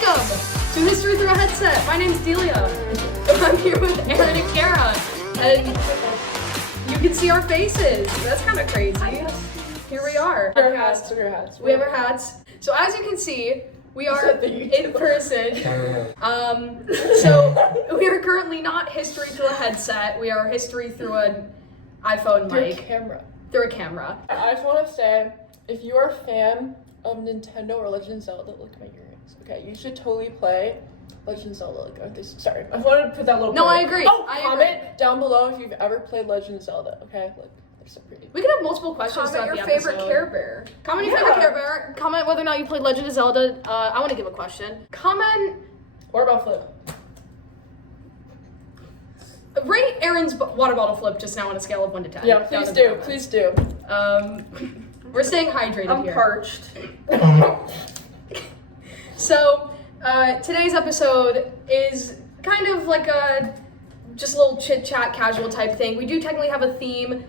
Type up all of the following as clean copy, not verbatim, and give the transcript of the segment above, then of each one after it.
Welcome to History Through a Headset. My name's Delia. I'm here with Aaron and Kara, and you can see our faces. That's kind of crazy. Here we are. We have our hats. We have our hats. So as you can see, we are in person. So we are currently not history through a headset. We are history through an iPhone mic. Through a camera. I just want to say, if you are a fan of Nintendo or Legend of Zelda, look at my earrings. Okay, you should totally play Legend of Zelda. Sorry, I wanted to put that little. No, I agree. Comment down below if you've ever played Legend of Zelda. Okay, look, they're so pretty. We could have multiple questions. Comment throughout your the favorite episode. Care Bear. Comment your favorite Care Bear. Comment whether or not you played Legend of Zelda. I want to give a question. Comment. What about Flip? Rate Aaron's water bottle flip just now on a scale of 1 to 10. Yeah, please do. Please do. We're staying hydrated I'm here. parched. So, today's episode is kind of like a just a little chit-chat, casual type thing. We do technically have a theme,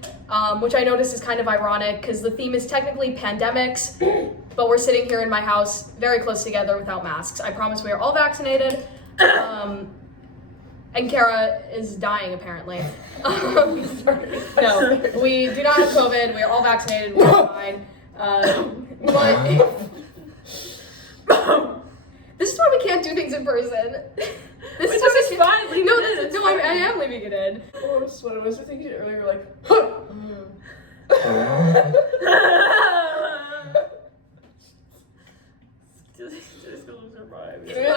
which I noticed is kind of ironic because the theme is technically pandemics, but we're sitting here in my house very close together without masks. I promise we are all vaccinated. And Kara is dying, apparently. No, we do not have COVID. We are all vaccinated. We're fine. But this is why we can't do things in person. This is fine. Leave it in. No, I am leaving it in. Oh, what I was thinking earlier, like.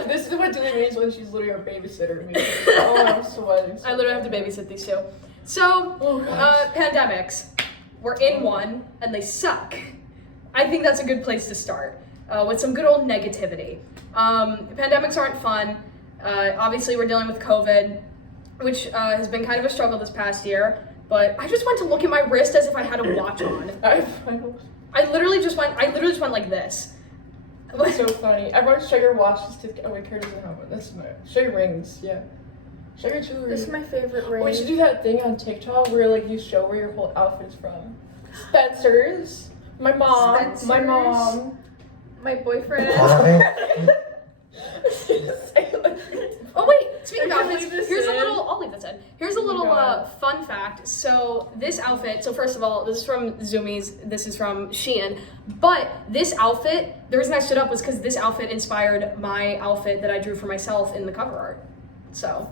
This is what Julie means when she's literally our babysitter. Oh, I'm sweating. I literally have to babysit these two. So, pandemics. We're in one, and they suck. I think that's a good place to start, with some good old negativity. Pandemics aren't fun. Obviously, we're dealing with COVID, which has been kind of a struggle this past year, but I just went to look at my wrist as if I had a watch on. I literally just went like this. That's so funny. Everyone show your watches to. Oh wait, Kara doesn't have one. That's my. Show your rings. Yeah. Show your jewelry. This is my favorite ring. We should do that thing on TikTok where like you show where your whole outfit's from. Spencer's. My mom. Spencer's. My mom. My boyfriend. Oh wait, speaking of outfits, leave this here's a in? little. I'll leave this in. Here's a little fun fact. So this outfit. So first of all, this is from Zoomies. This is from Shein. But this outfit, the reason I stood up was because this outfit inspired my outfit that I drew for myself in the cover art. So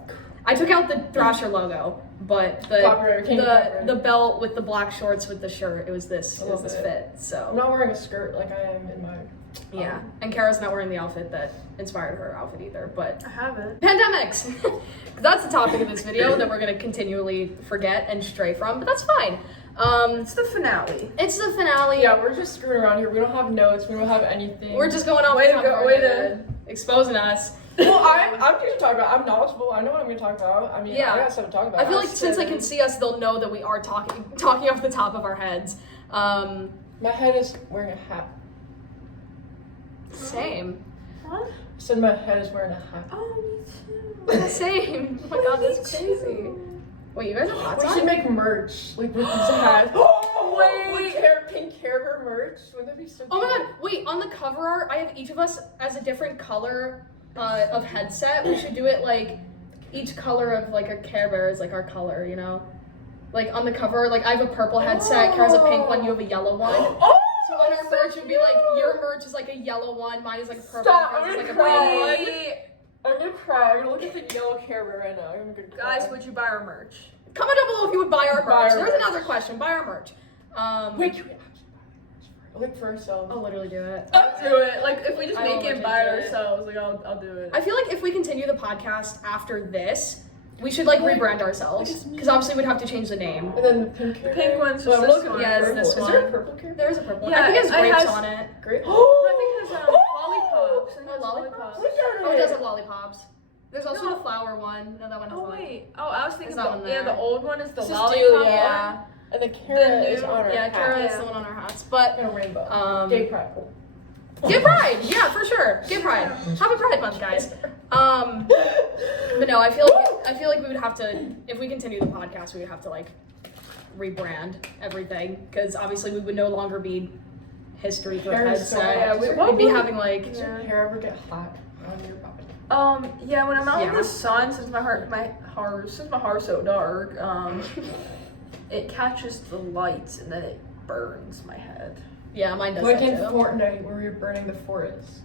I took out the Thrasher logo, but the belt with the black shorts with the shirt, it was this fit. So I'm not wearing a skirt like I am in my. Yeah, and Kara's not wearing the outfit that inspired her outfit either, but I haven't. Pandemics! That's the topic of this video that we're going to continually forget and stray from, but that's fine. It's the finale. It's the finale. Yeah, we're just screwing around here. We don't have notes. We don't have anything. We're just going off Way the to top go, of our way to- head, exposing us. Well, I'm here to talk about. I'm knowledgeable. I know what I'm going to talk about. I mean, Yeah. I got something to talk about. I feel like since they can see us, they'll know that we are talking off the top of our heads. My head is wearing a hat. Same. What? I said my head is wearing a hat. Oh, me too. Same. Oh my god, that's crazy. Wait, you guys have hats We on? should make merch, like with these hats. Wait! Pink Care Bear merch? Wouldn't that be so Oh cute? my god, wait, on the cover art, I have each of us as a different color of headset. We should do it like each color of like a Care Bear is like our color, you know? Like on the cover, like I have a purple headset, Kara's a pink one, you have a yellow one. Oh! So on our merch would be like, your merch is like a yellow one, mine is like a purple Stop, one, I'm yours is like a gonna pink one. cry. I'm gonna cry. I'm gonna look at the yellow Care Bear right now. I'm gonna cry. Guys, would you buy our merch? Comment down below if you would buy our Buy merch. our There's merch. another question, buy our merch. Wait, can we actually buy merch? Like for ourselves. I'll literally do it. I'll do it. Like, if we just I make will it and buy it legit do it. ourselves, like, I'll do it. I feel like if we continue the podcast after this, we should like rebrand ourselves. Because obviously we'd have to change the name. And then the pink Care Pink Bear. one's So just I'm this looking one. at Yeah, it's purple. this Is there a one. purple Care Bear? There's a purple one. Yeah, I think it has it grapes has- on it. Great. I think it has lollipops. It has Lollipops? Look at Oh, it it. does have lollipops. There's also No. the flower one. No, that one has Oh, one. wait. Oh, I was thinking Is that about, one yeah, there? the old one is the This is lollipop Delia. one. Yeah. And the Kara is new- on our Yeah, hat. Kara is Yeah. the one on our hats. But And a rainbow. Gay Gay pride. Gay Pride, yeah, for sure. Gay Pride. Happy Pride Month, guys. But no, I feel like we would have to, if we continue the podcast, we would have to like rebrand everything because obviously we would no longer be history for Hair is so headset. hot. Yeah, we'd be having like Does your hair ever get hot? on your property? Yeah, when I'm out in Yeah. the sun, since my heart's so dark, it catches the lights and then it burns my head. Yeah, mine does Like that in too. Fortnite, where you're burning the forest.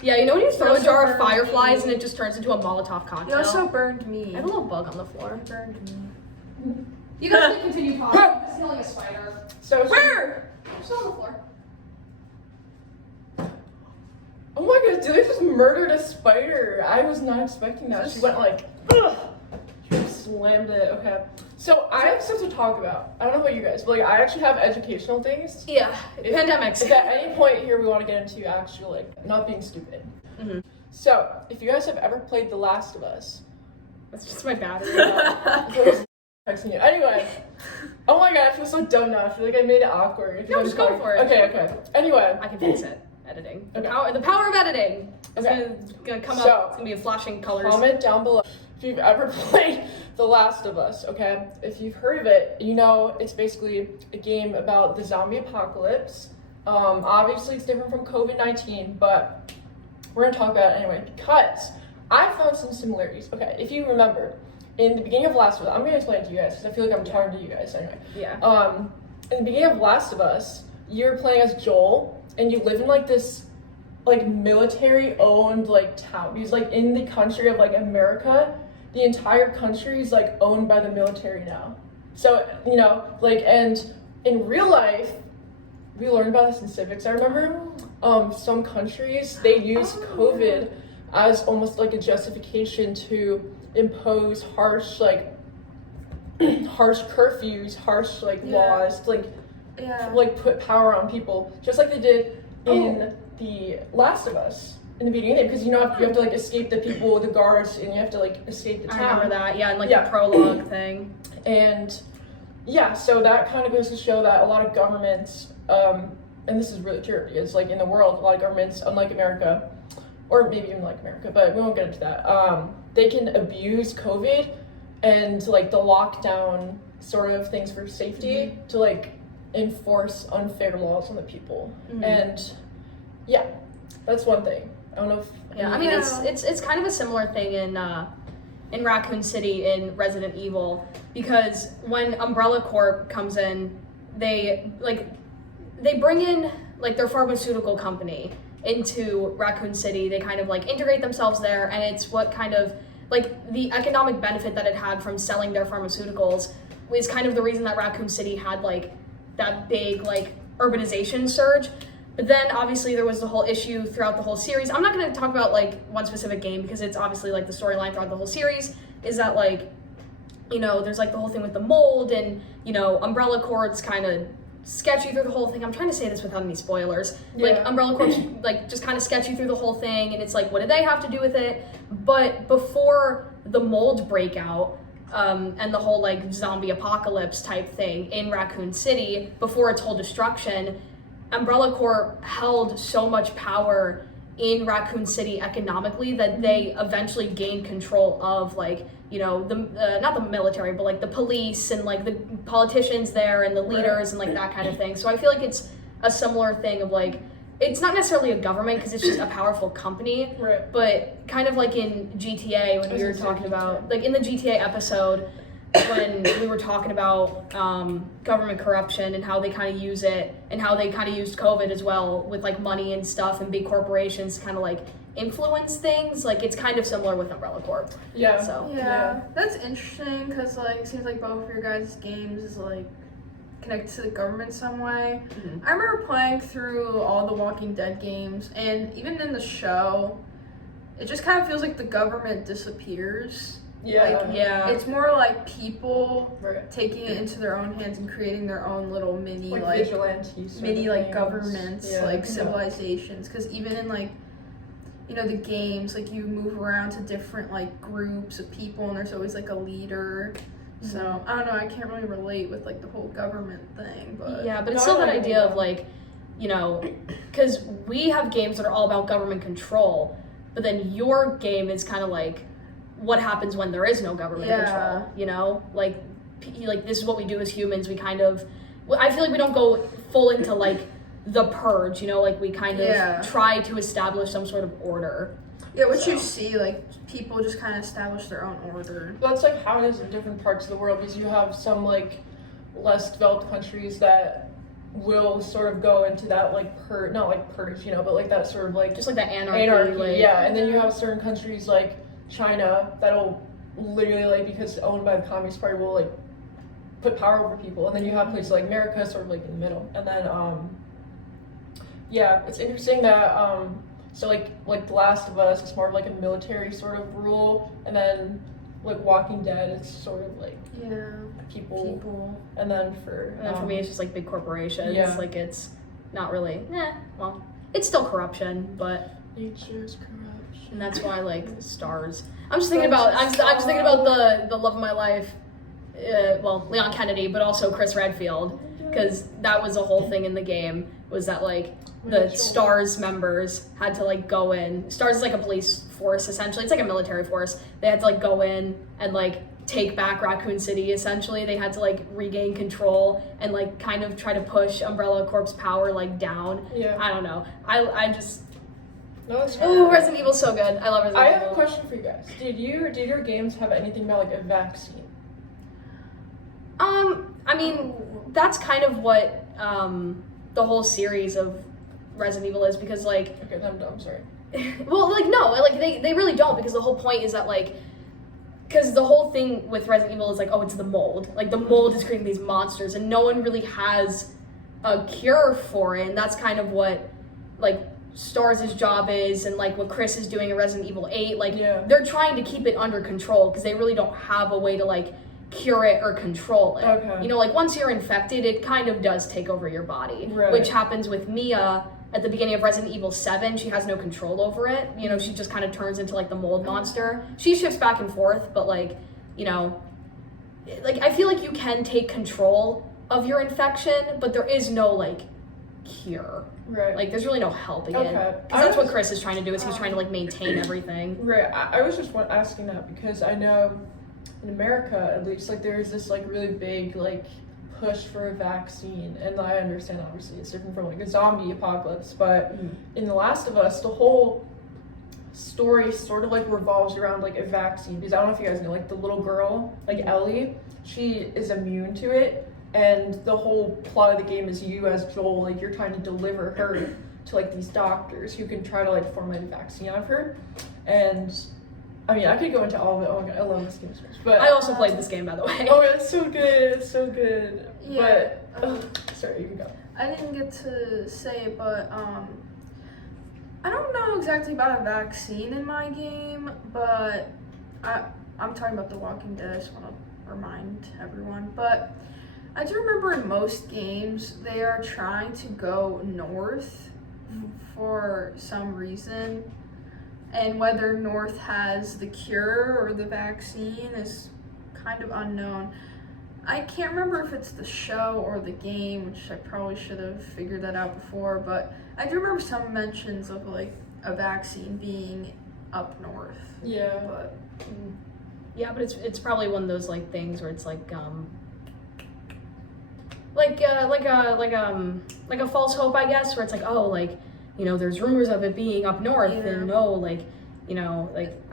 Yeah, you know when you throw a also jar of burned fireflies me. and it just turns into a Molotov cocktail? You also burned me. I have a little bug on the floor. You burned me. You guys can continue talking. I'm killing a spider. So Where? I'm still on the floor. Oh my god, Julia just murdered a spider. I was not expecting that. She went like, ugh. She just slammed it. Okay. So I have stuff to talk about. I don't know about you guys, but like I actually have educational things. Yeah, pandemics. If at any point here we want to get into actual like not being stupid. Mhm. So if you guys have ever played The Last of Us, That's just my battery. texting you. Anyway. Oh my god, I feel so dumb now. I feel like I made it awkward. If you No, know just what go I'm for it. saying. Okay. Anyway. I can fix it. Editing. Okay. The power of editing. It's Okay. gonna come So, up. It's gonna be in flashing colors. Comment down below if you've ever played The Last of Us, okay? If you've heard of it, you know it's basically a game about the zombie apocalypse. Obviously it's different from COVID-19, but we're gonna talk about it anyway because I found some similarities. Okay, if you remember, in the beginning of Last of Us, I'm gonna explain it to you guys because I feel like I'm talking to you guys anyway. Yeah. In the beginning of Last of Us, you're playing as Joel and you live in like this like military owned like town. Because like in the country of like America, the entire country is like owned by the military now. So, you know, like and in real life, we learned about this in civics, I remember. Some countries they use COVID as almost like a justification to impose harsh like harsh curfews, harsh like laws to like put power on people, just like they did in The Last of Us in the beginning, because you have to like escape the people, the guards, and you have to like escape the town. I remember that. Yeah, and like Yeah. the prologue thing. And yeah, so that kind of goes to show that a lot of governments, and this is really true because like in the world, a lot of governments, unlike America, or maybe even like America, but we won't get into that, they can abuse COVID and like the lockdown sort of things for safety to like enforce unfair laws on the people. And yeah, that's one thing. I don't know if Yeah, I mean it's kind of a similar thing in Raccoon City in Resident Evil, because when Umbrella Corp comes in, they bring in like their pharmaceutical company into Raccoon City. They kind of like integrate themselves there, and it's what kind of like the economic benefit that it had from selling their pharmaceuticals is kind of the reason that Raccoon City had like that big like urbanization surge. But then obviously there was the whole issue throughout the whole series. I'm not going to talk about like one specific game because it's obviously like the storyline throughout the whole series is that like, you know, there's like the whole thing with the mold, and you know, Umbrella Corp's kind of sketchy through the whole thing. I'm trying to say this without any spoilers. Like Umbrella Corp's like just kind of sketchy through the whole thing, and it's like, what do they have to do with it? But before the mold breakout, and the whole like zombie apocalypse type thing in Raccoon City, before its whole destruction, Umbrella Corp held so much power in Raccoon City economically that they eventually gained control of like, you know, the not the military, but like the police and like the politicians there and the leaders and like that kind of thing. So I feel like it's a similar thing of like, it's not necessarily a government because it's just a powerful company, but kind of like in GTA when we were talking about, like in the GTA episode, when we were talking about government corruption and how they kind of use it, and how they kind of used COVID as well with like money and stuff and big corporations kind of like influence things. Like it's kind of similar with Umbrella Corp. Yeah. So Yeah, that's interesting because like it seems like both of your guys' games is like connected to the government some way. I remember playing through all the Walking Dead games, and even in the show, it just kind of feels like the government disappears. yeah, It's more like people taking it into their own hands and creating their own little mini like vigilantes, mini like governments, Yeah. like civilizations. Because even in like, you know, the games, like you move around to different like groups of people, and there's always like a leader. So I don't know, I can't really relate with like the whole government thing, but yeah, but it's still that idea of like, you know, because we have games that are all about government control, but then your game is kind of like what happens when there is no government control, you know, like this is what we do as humans. We kind of, I feel like we don't go full into like the purge, you know, like we kind of try to establish some sort of order. Yeah, what So. you see, like, people just kind of establish their own order. Well, that's like how it is in different parts of the world, because you have some like less developed countries that will sort of go into that like not like purge, but like that sort of like Just like that anarchy. Like, yeah. And then you have certain countries like China that'll literally like, because it's owned by the Communist Party, will like put power over people. And then you have places like America sort of like in the middle. And then yeah, it's interesting that so like The Last of Us is more of like a military sort of rule, and then like Walking Dead is sort of like people. And then for me, it's just like big corporations. Yeah. Like it's not really. Well, it's still corruption, but nature's corruption. and that's why like stars. I'm just thinking about the love of my life. Well, Leon Kennedy, but also Chris Redfield, because that was a whole thing in the game. Was that like the STARS members had to like go in. STARS is like a police force essentially. It's like a military force. They had to like go in and like take back Raccoon City essentially. They had to like regain control and like kind of try to push Umbrella Corp's power like down. Yeah. I don't know. I just Oh, Resident Evil's so good. I love Resident Evil. I have a question for you guys. Did your games have anything about like a vaccine? I mean, that's kind of what the whole series of Resident Evil is, because like Okay, I'm sorry. well, like no, like they really don't, because the whole point is that like, because the whole thing with Resident Evil is like, oh, it's the mold. Like the mold is creating these monsters, and no one really has a cure for it. And that's kind of what like Stars' job is, and like what Chris is doing in Resident Evil 8. Like they're trying to keep it under control because they really don't have a way to like cure it or control it. Okay. Like once you're infected, it kind of does take over your body, which happens with Mia. At the beginning of Resident Evil 7, she has no control over it. She just kind of turns into like the mold monster. She shifts back and forth, but like, like I feel like you can take control of your infection, but there is no like cure. Right. Like there's really no helping it. Because that's what Chris is trying to do, is he's trying to like maintain everything. Right. I was just asking that because I know in America at least like there's this like really big like push for a vaccine, and I understand obviously it's different from like a zombie apocalypse, but in The Last of Us the whole story sort of like revolves around like a vaccine, because I don't know if you guys know, like the little girl, like Ellie, she is immune to it, and the whole plot of the game is you as Joel, like you're trying to deliver her to like these doctors who can try to like formulate a vaccine on her. And I mean, I could go into all of it. Oh my god, I love this game so much. But I also played this game, by the way. Oh, it's so good. It's so good. Yeah. But sorry, you can go. I didn't get to say, but I don't know exactly about a vaccine in my game, but I'm talking about The Walking Dead. I just want to remind everyone. But I do remember in most games they are trying to go north for some reason. And whether North has the cure or the vaccine is kind of unknown. I can't remember if it's the show or the game, which I probably should have figured that out before, but I do remember some mentions of like a vaccine being up north. Yeah. But yeah, but it's probably one of those like things where it's like a false hope, I guess, where it's like, oh, like, there's rumors of it being up north, and no, like, I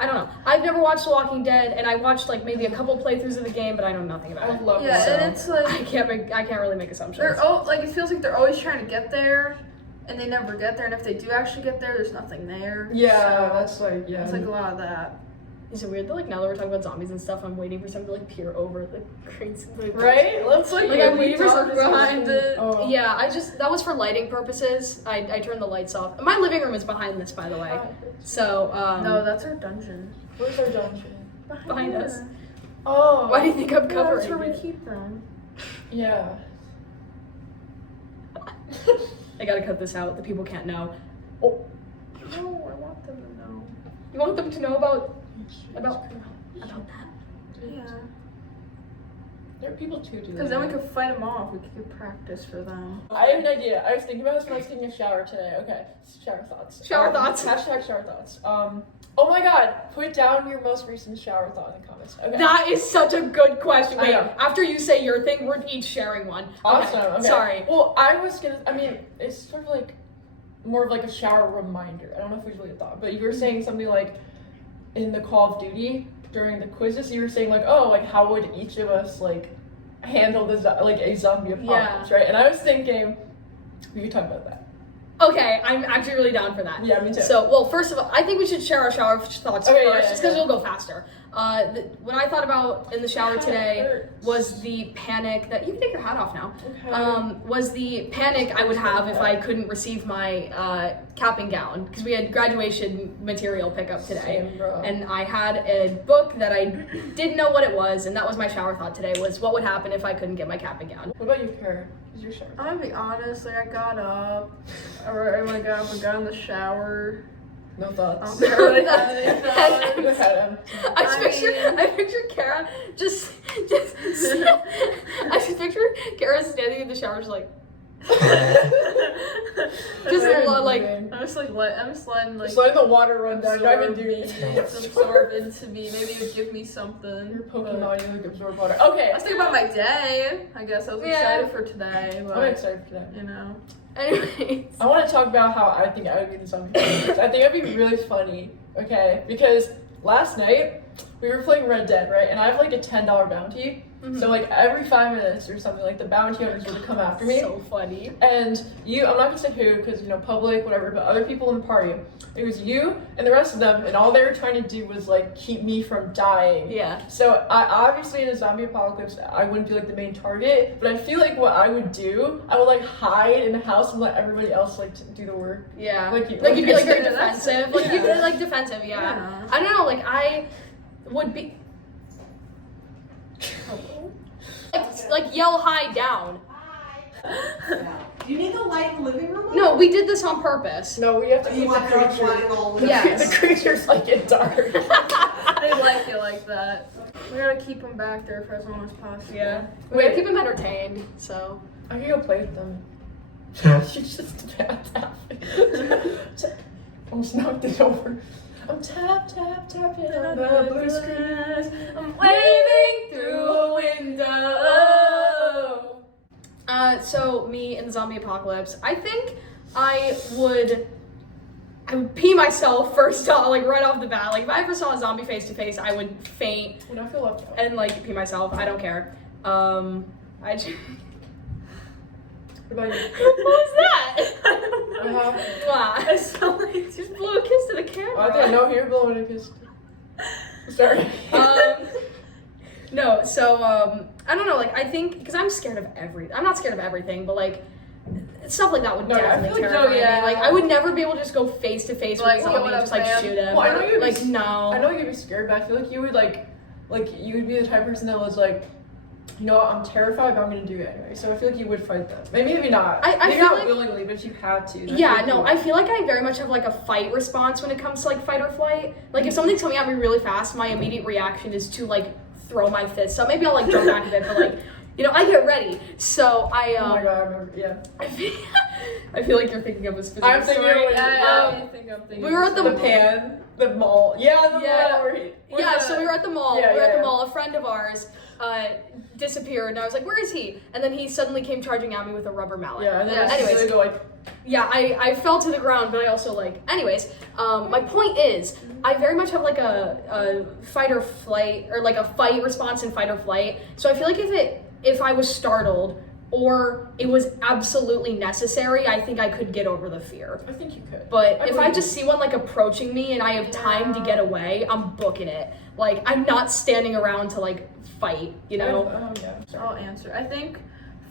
don't know. I've never watched The Walking Dead, and I watched like maybe a couple playthroughs of the game, but I know nothing about it. I love it. Yeah, and it's like I can't really make assumptions. it feels like they're always trying to get there, and they never get there. And if they do actually get there, there's nothing there. Yeah, so that's like it's like a lot of that. Is it weird that like now that we're talking about zombies and stuff, I'm waiting for something to like peer over the crates? Right? Let's like I'm leave dark behind it. Oh. Yeah, that was for lighting purposes. I turned the lights off. My living room is behind this, by the way. So No, that's our dungeon. Where's our dungeon? Behind here. us. Oh. Why do you think I'm Yeah, covering that's where we it? keep them. Yeah. I gotta cut this out. The people can't know. No, I want them to know. You want them to know about that? Yeah. There are people too, do Because then we could fight them off. We could practice for them. I have an idea. I was thinking about this when I was taking a shower today. Okay, shower thoughts. Shower thoughts. Hashtag shower thoughts. Oh my god, put down your most recent shower thought in the comments. Okay. That is such a good question. I Wait, know. after you say your thing, we're each sharing one. Awesome. Okay. Sorry. Well, I mean, it's sort of like more of like a shower reminder. I don't know if it was really a thought, but you were saying something like in the Call of Duty during the quizzes, you were saying like, oh, like how would each of us like handle this like a zombie apocalypse, right? And I was thinking we could talk about that. Okay, I'm actually really down for that. Yeah, me too. So, well, first of all, I think we should share our shower thoughts first, just because it'll go faster. What I thought about in the shower today was the panic that, you can take your hat off now, was the panic I would have if I couldn't receive my cap and gown, because we had graduation material pickup today. And I had a book that I didn't know what it was, and that was my shower thought today, was what would happen if I couldn't get my cap and gown. What about you, Kara? Your shower? I'm gonna be honest, like I got up, or when I got up, I got in the shower. No thoughts. I don't really have any thoughts. I picture Kara just I just picture Kara standing in the shower just like just like I'm just letting like just letting the water run down. Not even doing absorb into me. Maybe it would give me something. You're Pokemon, you like absorb water. Okay. I was thinking about my day. I guess I was excited for today. But, I'm excited for that. You know. Anyways. I want to talk about how I think I would be the zombie apocalypse. I think it'd be really funny, okay? Because last night we were playing Red Dead, right? And I have like a $10 bounty. So like every 5 minutes or something, like the bounty hunters would come after me. So funny. And I'm not gonna say who, because public, whatever, but other people in the party. It was you and the rest of them, and all they were trying to do was like keep me from dying. Yeah. So I obviously in a zombie apocalypse, I wouldn't be like the main target, but I feel like what I would do, I would like hide in the house and let everybody else like do the work. Yeah. Like you'd be like very defensive. Like you'd be like defensive. Yeah. I don't know. Like I would be. Like yell high down. Do you need the light in the living room? No, we did this on purpose. No, we have to You keep the want dark creature. light all the Yes. The creatures like it dark. They like it like that. We gotta keep them back there for as long as possible. Yeah. We gotta keep them entertained. So. I can go play with them. You just tapped. Almost knocked it over. I'm tapping on the blue screen. I'm Waving through a window. So me in the zombie apocalypse, I think I would pee myself first off, like right off the bat. Like if I ever saw a zombie face to face, I would faint When I feel left out. and like pee myself. I don't care. What about you? What was that? Wow. I sound like Just blew a kiss to the Oh, I camera. think I know you're blowing a kiss. Sorry. No, so I don't know, like I think because I'm not scared of everything, but like stuff like that would No, yeah, I definitely feel like terrify me. Like I would never be able to just go face to face with Like, a zombie and just like shoot him. Well, I know you'd like be, no. I know you'd be scared, but I feel like you would you would be the type of person that was like, I'm terrified, but I'm gonna do it anyway. So I feel like you would fight them. Maybe not. I maybe feel not like, willingly, but if you had to. Yeah, no, I feel like I very much have like a fight response when it comes to like fight or flight. Like if something's coming at me really fast, my immediate reaction is to like throw my fist. So maybe I'll like jump back a bit, but like I get ready. So I Oh my god, I remember. Yeah. I feel like you're thinking of a specific I'm thinking story. of We were at the mall. Yeah, the mall. So we were at the mall. Yeah, we were at the yeah. mall. A friend of ours disappeared, and I was like, "Where is he?" And then he suddenly came charging at me with a rubber mallet. Yeah, and then Anyways, they go like. yeah, I fell to the ground, but I also like. Anyways, my point is, I very much have like a fight or flight, or like a fight response in fight or flight. So I feel like if I was startled or it was absolutely necessary, I think I could get over the fear. I think you could. But if I just see one like approaching me and I have time to get away, I'm booking it. Like I'm not standing around to like fight, Yeah. I'll answer. I think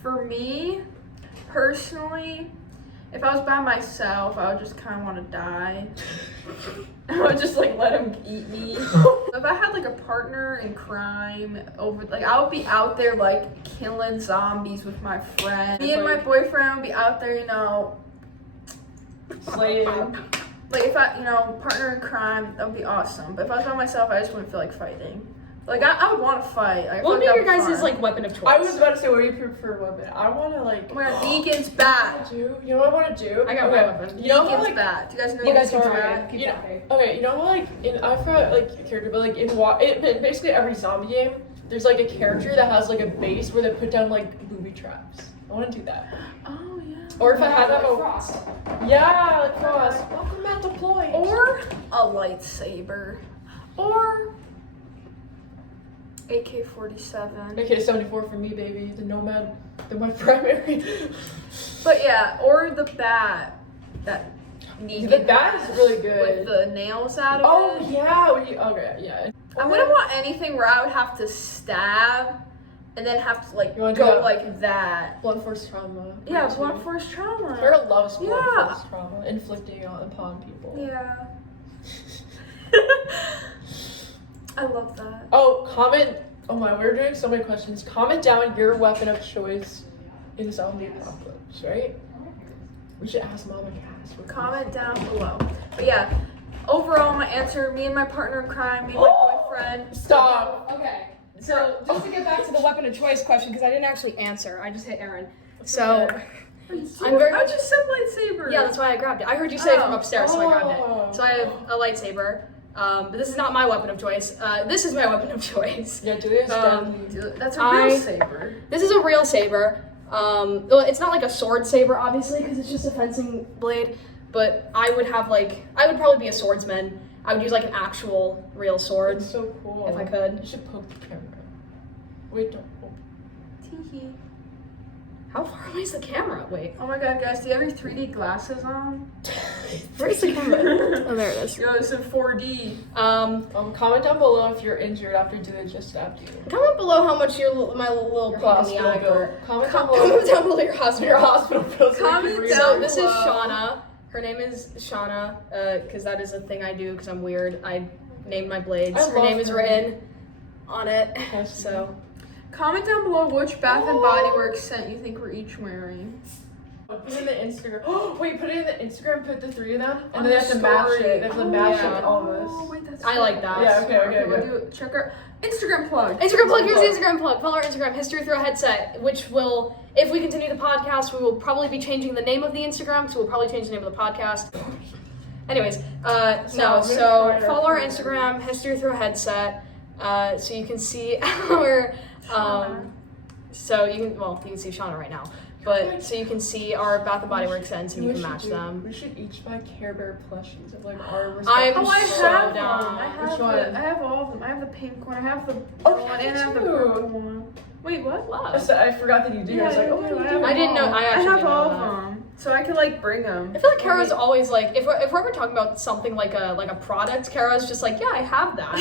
for me, personally, if I was by myself, I would just kind of want to die. I would just like let him eat me. If I had like a partner in crime I would be out there like killing zombies with my friend. Me and my boyfriend would be out there, Slaying. like if I, partner in crime, that would be awesome. But if I was by myself, I just wouldn't feel like fighting. Like I would want to fight. Like, what would be that your would be guys' fun. like weapon of choice? I was about to say, what do you prefer weapon? I want to like. I'm wearing Negan's bat. You know what I want to do? I got my weapon. You know how Negan's like. bat. Do you guys know You guys Negan's keep bat? talking. Keep You know- talking. Okay, you know how like I forgot like character, but like in basically every zombie game, there's like a character that has like a base where they put down like booby traps. I want to do that. Oh yeah. Or if I had to have a Frost. cross. Welcome at deploy. Or a lightsaber. Or AK-47. AK-74 for me, baby. The Nomad. They're my primary. But yeah, or the bat. That The bat is really good. with the nails out of Oh it. yeah. Okay, yeah. I wouldn't want anything where I would have to stab and then have to like You wanna do go that? like that. Blunt force trauma. Yeah, Me too. blunt force trauma. Sarah loves blunt Yeah. force trauma, inflicting upon people. Yeah. I love that. Oh, comment. Oh my, we're doing so many questions. Comment down your weapon of choice in the zombie apocalypse, right? We should ask Mama Cass. Comment down below. But yeah, overall my answer, me and my partner in crime, me and my boyfriend. Stop. Okay, so just to get back to the weapon of choice question, because I didn't actually answer, I just hit Aaron. So I'm very I much. just said lightsaber. Yeah, that's why I grabbed it. I heard you say it from Oh. upstairs, so I grabbed Oh. it. So I have a lightsaber. But this is not my weapon of choice. This is my weapon of choice. Yeah, Julia's That's a real I- saber. This is a real saber. Well, it's not like a sword saber, obviously, because it's just a fencing blade. But I would probably be a swordsman. I would use like an actual real sword It's so cool. if I could. You should poke the camera. Wait, don't poke. Teehee. How far away is the camera? Wait, Oh my god, guys, do you have your 3D glasses on? where's the camera? Oh, there it is. Yo, it's in 4D. Comment down below if you're injured after Julia just stabbed you. Comment below how much my little Your poke in the hospital eye bill. hurt. Comment down Comment below down below your hospital. your hospital bill. so we Comment can read down So it. this is below. Shauna. Her name is Shauna, because that is a thing I do because I'm weird. I named my blades. I Her love name is her. written on it. Yes. So Comment down below which Bath and Body Works scent you think we're each wearing. Put it in the Instagram. Oh, wait, put it in the Instagram, put the three of them, and On then they the have to match story. it. They have to match yeah. it, all of us. Oh, wait, that's I like that. Yeah, okay. We'll do it. Check our Instagram plug. Instagram plug. Here's the Instagram plug. Follow our Instagram, History Through a Headset, which will, if we continue the podcast, we will probably be changing the name of the Instagram, so we'll probably change the name of the podcast. Anyways, so follow our Instagram, History Through a Headset, so you can see our, so you can see Shauna right now, but so you can see our Bath and Body Works scents and you can match them. We should each buy Care Bear plushies of like our I'm respective. Oh, I so have down. them. I have Which one? I have all of them. I have the pink one. I have the Oh, blue one, me and I have the too. purple one. Wait, what? Love. I forgot that you do. I was like, oh, I you have do. I didn't know- all. I actually have didn't know all that. of them, so I could like bring them. I feel like Kara's always like, if we're ever talking about something like a product, Kara's just like, yeah, I have that.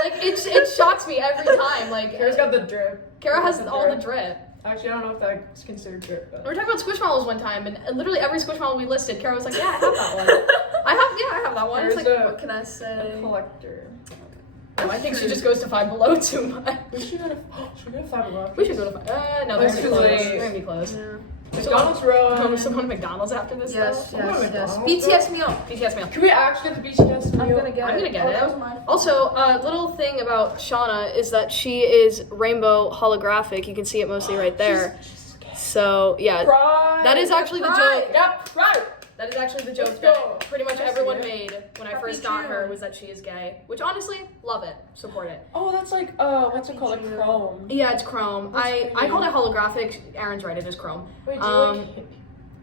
Like it shocks me every time. Like Kara's got the drip. Kara has Got the all drip. the drip. Actually, I don't know if that's considered drip. But. We were talking about Squishmallows one time, and literally every Squishmallow we listed, Kara was like, yeah, I have that one. I have that one. It's Kara's like, What can I say? a collector. I think she just goes to Five Below too much. We should go to. Should we go to 5 We should go to Five. No, they're It's gonna be too closed. late. They're gonna be closed. Yeah. McDonald's Oh, Road. we're still going to McDonald's after this. Yes, though? I'm going yes, to yes. McDonald's. BTS meal. BTS meal. Can we actually get the BTS meal? I'm gonna get I'm it. gonna get Oh, it. that was my Also, a little thing about Shauna is that she is rainbow holographic. You can see it mostly right there. So yeah, Pride. that is actually the Pride. joke. Yep, right. That is actually the Let's joke go. that pretty much I see everyone it. made when I Happy first got her June. was that she is gay. Which honestly, love it, support it. Oh, that's like what's it called? Like Happy Chrome. Yeah, it's Chrome. That's I pretty. called it holographic. Aaron's right, it is Chrome. Wait, do you like?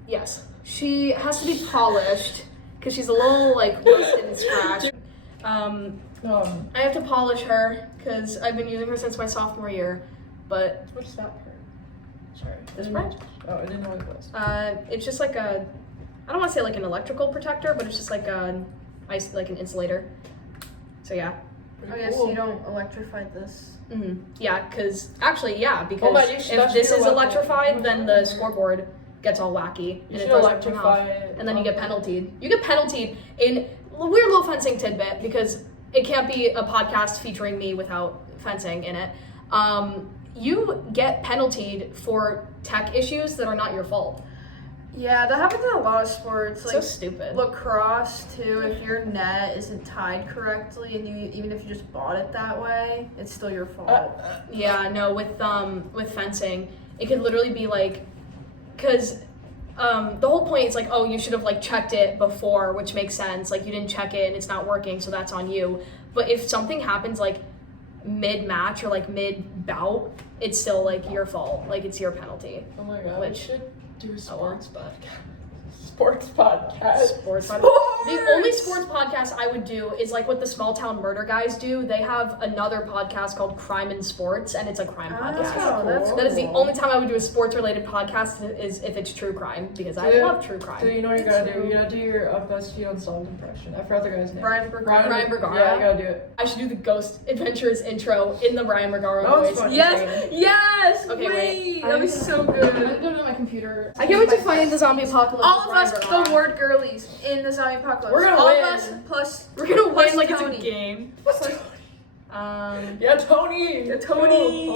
Yes, she has to be polished because she's a little like rusted and scratched. I have to polish her because I've been using her since my sophomore year. But What's that part? Sorry. this I part, didn't know- Oh, I didn't know what it was. it's just like a, I don't want to say like an electrical protector, but it's just like an like an insulator. So yeah. Oh yes, Cool. you don't electrify this. Yeah, because actually, yeah, because my, you should- if that's this your is weapon. electrified, then the scoreboard gets all wacky You and it should doesn't turn off. electrify it. And then you get penaltied. You get penaltied in a weird little fencing tidbit because it can't be a podcast featuring me without fencing in it. You get penaltied for tech issues that are not your fault. Yeah, that happens in a lot of sports. So Like stupid. lacrosse too. If your net isn't tied correctly, and you even if you just bought it that way, it's still your fault. Yeah, no, with fencing, it could literally be like, because the whole point is like, oh, you should have like checked it before, which makes sense. Like you didn't check it and it's not working, so that's on you. But if something happens like mid-match or like mid-bout, it's still like your fault. Like it's your penalty. Oh my god. Which- do a sports podcast. Sports podcast. Sports podcast. The only sports podcast I would do is like what the Small Town Murder guys do. They have another podcast called Crime and Sports, and it's a crime podcast. That's That is the cool. only time I would do a sports-related podcast is if it's true crime, because I love true crime. So you know what you gotta do? You gotta do your BuzzFeed Unsolved impression. I forgot the guy's name. Ryan Bergara. Ryan Bergara. Yeah, you gotta do it. I should do the Ghost Adventures intro in the Ryan Bergara That was voice. funny. Yes! Okay, wait. That was so I'm gonna good. go to my computer. I can't wait to find the zombie apocalypse. All with of Ryan us, Bergara. the word girlies in the zombie apocalypse. We're gonna All win. of us plus. We're gonna plus win like Tony. it's a game. Yeah, Tony. Tony.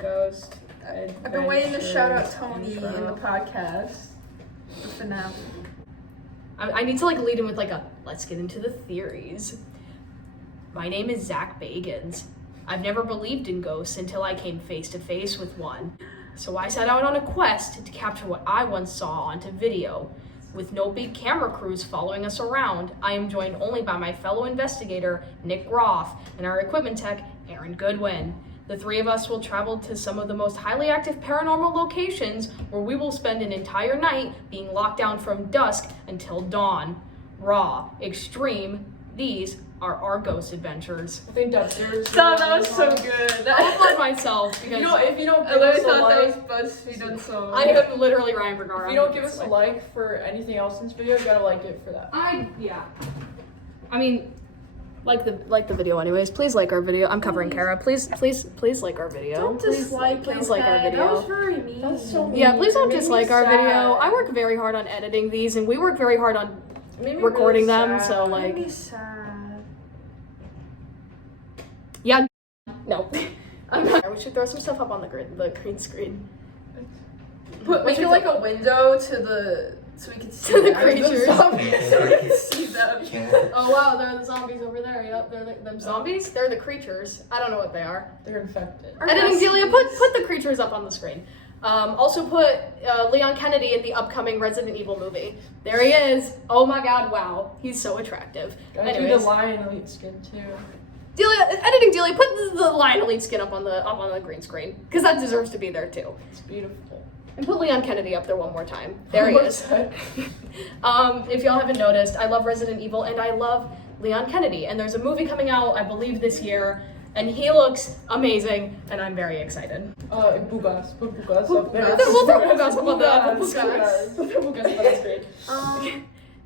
Ghost. I've been waiting to shout out Tony in the podcast. The finale. I need to like lead in with like a let's get into the theories. My name is Zach Bagans. I've never believed in ghosts until I came face to face with one. So I set out on a quest to capture what I once saw onto video. With no big camera crews following us around, I am joined only by my fellow investigator, Nick Roth, and our equipment tech, Aaron Goodwin. The three of us will travel to some of the most highly active paranormal locations where we will spend an entire night being locked down from dusk until dawn. Raw, extreme, these are our ghost adventures. I think that's yours. That was so good. I applaud myself because If you don't I give us literally a thought like, that was BuzzFeed Unsolved. I am literally Ryan Bergara. if you don't give us a like for anything else in this video, you gotta like it for that. I mean, like the video anyways. Please like our video. I'm covering Kara. Please like our video. Don't dislike please it, like our okay? video. That was very mean. That's so Yeah, please don't It made me dislike our sad. video. I work very hard on editing these, and we work very hard on It made me recording really them. sad. So Made like, me sad. yeah, no. I'm not. We should throw some stuff up on the green screen. Make it like a window to the so we can see To the them. creatures. So we can see them. Oh wow, there are the zombies over there. Yep, they're them zombies. They're the creatures. I don't know what they are. They're infected. Editing Delia, put the creatures up on the screen. Also put Leon Kennedy in the upcoming Resident Evil movie. There he is. Oh my god, wow. He's so attractive. Gotta do Anyways, the lion elite skin too. Delia, editing Delia, put the Lion Elite skin up on the green screen. Because that deserves to be there too. It's beautiful. And put Leon Kennedy up there one more time. There he is. If y'all haven't noticed, I love Resident Evil and I love Leon Kennedy. And there's a movie coming out, I believe this year, and he looks amazing, and I'm very excited. Bugas. Put Bugas up there. We'll throw Bugas up on the Bugas. screen. We'll throw Bugas up on the screen.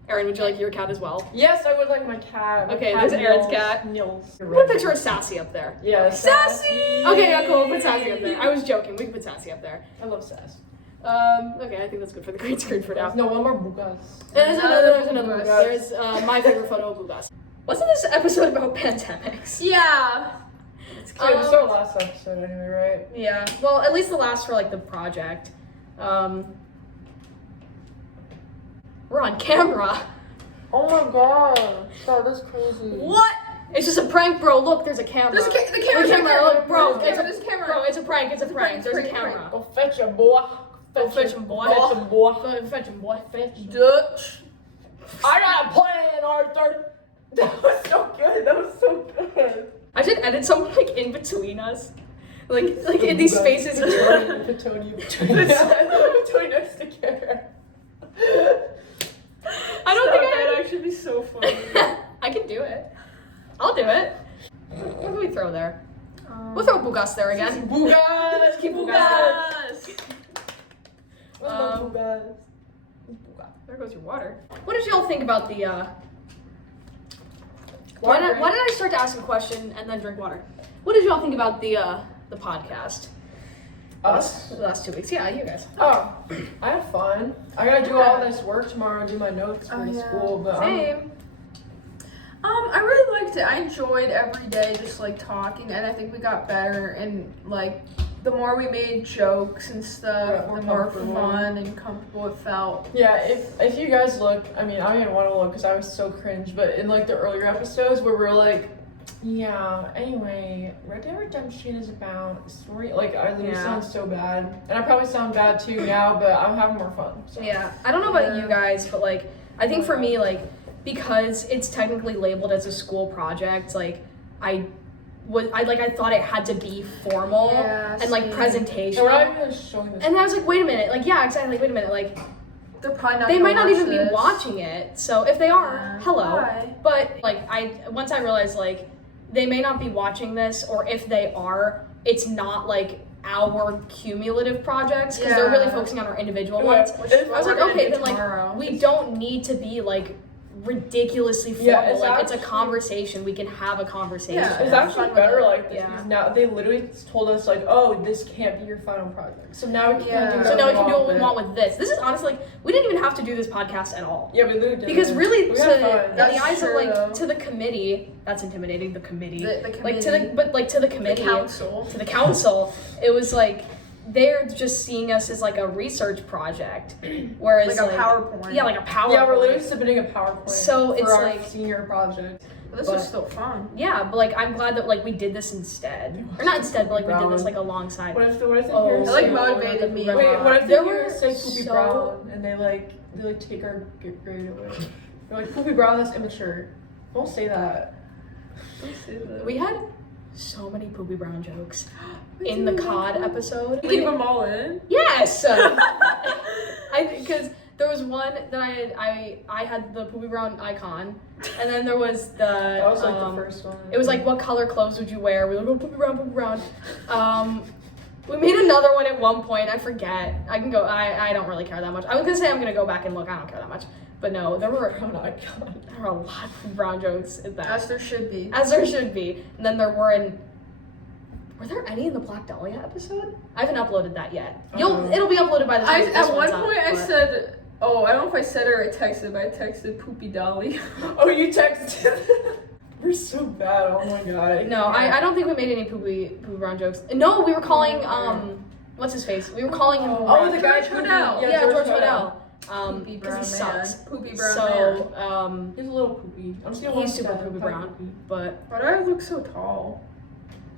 Aaron, would you like your cat as well? Yes, I would like my cat. My Okay, cat there's Aaron's Nils. cat. Nils. Put a picture of Sassy up there. Yeah, Sassy! Okay, yeah, cool. Put Sassy up there. I was joking. We can put Sassy up there. I love Sass. Okay, I think that's good for the green screen for now. No, one more Bugas. There's another one. Bugas. There's my favorite photo of Bugas. Wasn't this episode about pandemics? Yeah. It's good. It's our last episode anyway, right? Yeah. Well, at least the last for like the project. We're on camera. Oh my god. God, that's crazy. What? It's just a prank, bro. Look, there's a camera. There's the There's camera's a right camera. there. Look, bro. There's a camera. Bro, it's a prank. It's a prank. There's a prank, camera. Go fetch him, boy. Go fetch him, boy. Fetch him, boy. Go fetch him, boy. Fetch him. Dutch. I got a plan, Arthur. That was so good. That was so good. I should edit someone like in between us. Like in these spaces here. Petoni between next to Kara. I don't think That'd actually be so funny. I can do it. I'll do it. What do we throw there? We'll throw Bugas there again. Bugas. Keep Bugas. Bugas. Bugas. There goes your water. What did y'all think about the why did I start to ask a question and then drink water? What did y'all think about the podcast? Us? The last 2 weeks. Yeah, you guys. Oh, I had fun. I gotta do all this work tomorrow and do my notes for Oh, yeah. school, but Same. I really liked it. I enjoyed every day just like talking, and I think we got better. And like the more we made jokes and stuff, Yeah, more the more comfortable. fun and comfortable it felt. yeah, if you guys look, I mean, I didn't want to look because I was so cringe, but in like the earlier episodes where we're like, yeah, anyway, Red Dead Redemption is about story. Like, I literally Yeah. sound so bad. And I probably sound bad too now, but I'm having more fun. So. Yeah. I don't know about you guys, but like I think for me, like, because it's technically labeled as a school project, like I I thought it had to be formal and like same. presentation. And we're not even showing this. And I was like, wait a minute, like yeah, exactly. Like, wait a minute, like They're probably not. they gonna might not watch even this. be watching it. So if they are, Yeah. hello. Hi. But like once I realized like they may not be watching this, or if they are, it's not like our cumulative projects because they're really Yeah. focusing on our individual Yeah. ones. Which is I what was we're like, gonna okay, do then like tomorrow. we don't need to be like ridiculously formal. Yeah, it's like it's a actually- conversation. We can have a conversation. Yeah, It's Yeah. actually Fun with better it. like this Yeah. because now they literally told us like, oh, this can't be your final project. So now we can Yeah. do So now we can do what with we it. want with this. This is honestly like we didn't even have to do this podcast at all. Yeah, we literally did. Because really, we to had fun. in That's the eyes true, of like though. to the committee, that's intimidating. The committee, The like to committee, the but like to the the committee, council. to the council, it was like they're just seeing us as like a research project, whereas Like a PowerPoint. Yeah, like a PowerPoint. Yeah, we're literally submitting a PowerPoint. So for it's our like- senior project. But this but- was still fun. Yeah, but like I'm glad that like we did this instead, or not instead, but like we did this like alongside. What if the Oh, heroes It like say- motivated me. Wait, what if the There heroes were say Poopy so- Brown and they like take our grade away? They're like Poopy Brown, that's immature. Don't say that. We had so many Poopy Brown jokes in the COD episode. Leave them all in. Yes. Because there was one that I had the Poopy Brown icon, and then there was the That was like the first one. It was like, what color clothes would you wear? We were like, oh, Poopy Brown, Poopy Brown. We made another one at one point. I forget. I can go. I don't really care that much. I was gonna say I'm gonna go back and look. I don't care that much. But no, there were oh my god. a lot of Poopy Brown jokes in that, As there should be. as there should be. And then there were in. Were there any in the Black Dahlia episode? I haven't uploaded that yet. It'll be uploaded by the time this At one one's up, point I but- said, oh, I don't know if I said it or I texted, but I texted Poopy Dolly. Oh, you texted. We're so bad. Oh my god. No, I don't think we made any Poopy Brown jokes. No, we were calling what's his face? We were calling him. Oh, the guy George Poopy. Hodel. yeah, George Hodel. Hodel. Poopy Because he brown man. sucks. Poopy brown man. So He's a little poopy. I'm just gonna He's watch super that. poopy brown. But Why do I look so tall?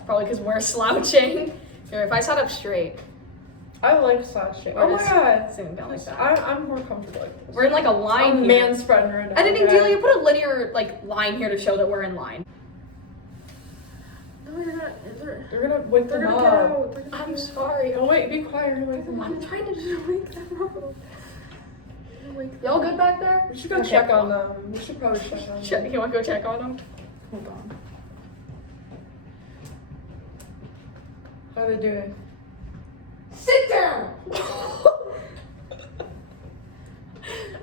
probably because we're slouching. Here, if I sat up straight, I like slouching. We're Oh my just god. sitting down like that. I'm more comfortable like this. We're in like a line I'm here. man spreading right now. Editing okay? Delia, put a linear like line here to show that we're in line. No, you're not. They're gonna wake They're them gonna get up. out. They're gonna I'm get sorry. Oh wait, be quiet. You're gonna wake them up. I'm trying to out. Wake them up. Wake them Y'all up. good back there? We should go Okay, check cool. on them. We should probably check on them. Check. You want to go check on them? Hold on. How are they doing? Sit down.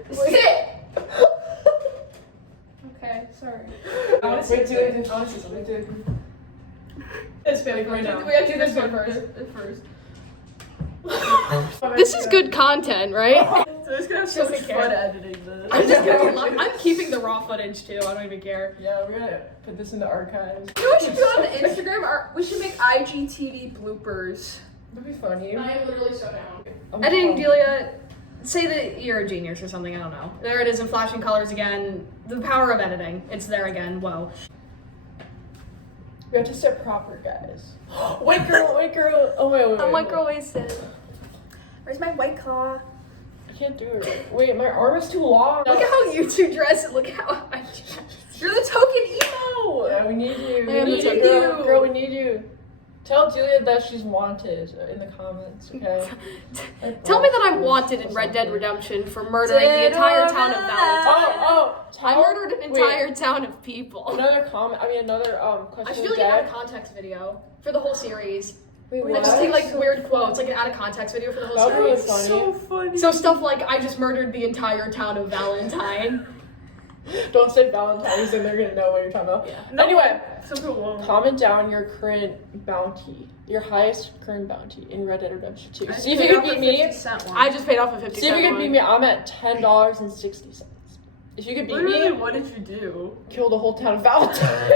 Wait. Sit. Okay, sorry. I want to see Wait, do it. I want to see something. Wait, do it. This big right now. We gotta do this one first. This is good content, right? So it's gonna have so much Doesn't care. fun editing this. I'm just gonna. I'm keeping the raw footage too. I don't even care. Yeah, we're gonna put this in the archives. You know what we should do on the Instagram? We should make IGTV bloopers. That'd be funny. am literally so down. I'm Editing pumped. Delia, say that you're a genius or something. I don't know. There it is in flashing colors again. The power of editing. It's there again. Whoa. We have to sit proper, guys. White girl, white girl. Oh wait. I'm like wasted. Where's my white claw? I can't do it. Right. Wait, my arm is too long. Look at how you two dress. Look how I dress. You're the token emo. Yeah, we need you. I am We need the you, token girl. emo. Girl, we need you. Tell Julia that she's wanted in the comments, okay? Tell me that I'm wanted in Red Dead Redemption for murdering the entire town of Valentine. I murdered an entire town of people. Another comment. I mean, another I question. should do like an out of context video for the whole series. Wait, I what? just take like weird quotes, like an out of context video for the whole That would be series. funny. So funny. So stuff like I just murdered the entire town of Valentine. Don't say Valentine's and they're gonna know what you're talking about. Yeah. Anyway, Some people won't. comment down your current bounty, your highest current bounty in Red Dead Redemption 2. I See if paid you off can the beat me. 50 cent one. I just paid off a 50 See if cent you can one. beat me. I'm at $10.60. If you could beat Literally, me, what did you do? kill the whole town of Valentine.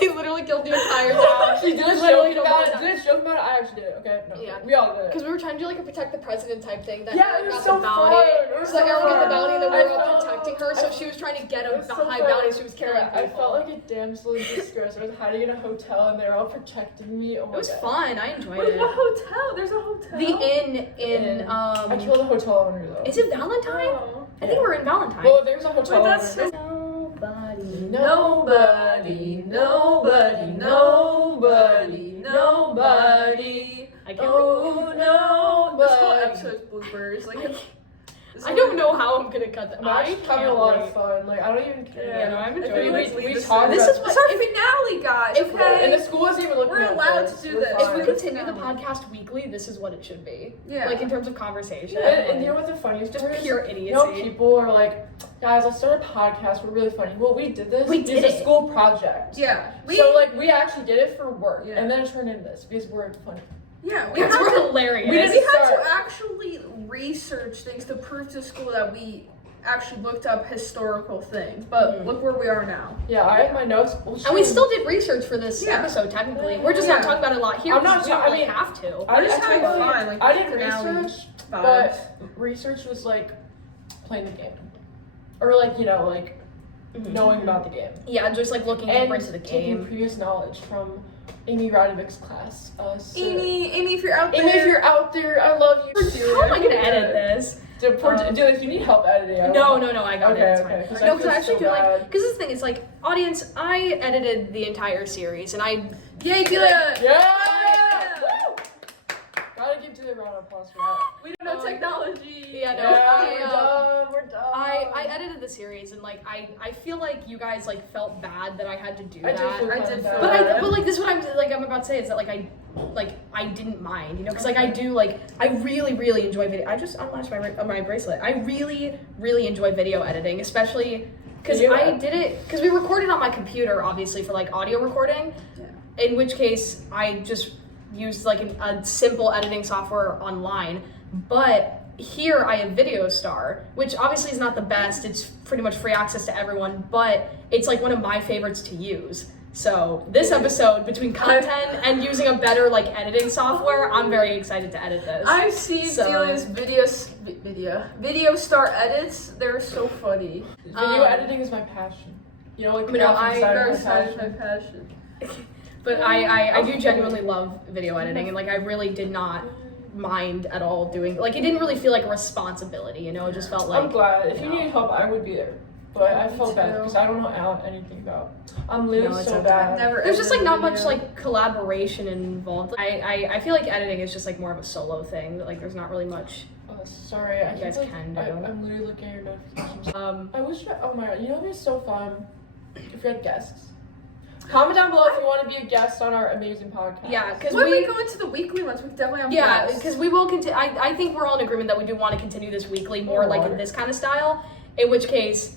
She literally killed the entire town. She did a Literally joke the about whole it. town. Did a joke about it. I actually did it. Okay. No. Yeah. We all did it. Because we were trying to do like a protect the president type thing. That Yeah, Aaron it was got so the bounty. fun. It was So like so Aaron got the fun. bounty, and then we I were all felt- protecting her. So she was trying to get It a was so high fun. bounty. She was killing I people. felt like a damsel in distress. I was hiding in a hotel and they were all protecting me. Oh my It was God. fun. I enjoyed Wait, it. what hotel? There's a hotel. The inn in I killed a hotel owner though. Is it Valentine? Oh. I think we're in Valentine. Well, there's a hotel Wait, that's owner. so- Nobody. Nobody, nobody, nobody. nobody. I can't Oh, This whole nobody. episode's bloopers. Like, I don't know how I'm gonna cut that. I'm actually having a lot of fun. Like, I don't even care. Yeah, no, I'm I enjoying feel it. like We this talked is about- it's our finale, guys. If- Okay. And the school wasn't even looking We're at allowed this. to do We're this. If we fine. continue the podcast weekly, this is what it should be. Yeah. Like in terms of conversation. And you know what the funniest Just part is? pure You know, idiocy. people are like, guys, let's start a podcast. We're really funny. Well, we did this. We It's did a it. school project. Yeah. So, like, we actually did it for work. Yeah. And then it turned into this because we're funny. yeah, we Because had we're to hilarious. We we didn't had start. to actually research things to prove to school that we actually looked up historical things. But Mhm. look where we are now. Yeah, I have my notes. And we still did research for this Yeah. episode, technically. We're just not Yeah. talking about it a lot here I'm not because we ta- don't I really mean- have to. I We're just actually- having fun. Like, I did finale research, vibes. but research was like playing the game. Or, like, you know, like Mhm. knowing about the game. Yeah, just like looking And deeper into the taking game. previous knowledge from Amy Radovic's class. Amy, if you're out there. Amy, if you're out there, I love you. How am I gonna edit this? Dude, if you need help editing, I No, will. I got Okay, it. It's okay, fine. 'cause No, I because I feel actually so do like, bad. because this thing is like, audience, I edited the entire series and I, Yay, Julia! Yeah! Yeah! Woo! Gotta give Julia a round of applause for that. We don't know technology. Yeah, no, Yeah, we're done. I edited the series and like, I feel like you guys like felt bad that I had to do I that. did feel I kinda did bad. feel But bad. but like this is what I'm about to say is that like I didn't mind, you know, because like I do like I really enjoy video. I just unlatched my bracelet. I really enjoy video editing, especially because Yeah. I did it because we recorded on my computer, obviously for like audio recording. Yeah. In which case I just used like a simple editing software online, but here I have Video Star, which obviously is not the best. It's pretty much free access to everyone, but it's like one of my favorites to use. So this episode, between content and using a better like editing software, I'm very excited to edit this. I've seen So- Julia's video star edits. They're so funny. Video Um, editing is my passion. You know, like the No, graphic side Very of my sad, my passion. passion. But I do genuinely love video editing, and like I really did not mind at all doing, like it didn't really feel like a responsibility, you know, it just felt I'm like, glad. If you no. need help, I would be there. But I Me felt bad too. because I don't know anything about. I'm literally No, it's so okay. bad. Never there's just like edited not much video. like collaboration involved. I feel like editing is just like more of a solo thing, like there's not really much. Sorry, I You guys keep, like, can do. I'm literally looking at your notifications. Um I wish. Oh my god, you know what'd be so fun if you had guests. Comment down below if you want to be a guest on our amazing podcast. yeah, because When we we go into the weekly ones, we definitely have yeah, guests. because we will continue. I think we're all in agreement that we do want to continue this weekly, more Oh, like in Lord. this kind of style. In which case,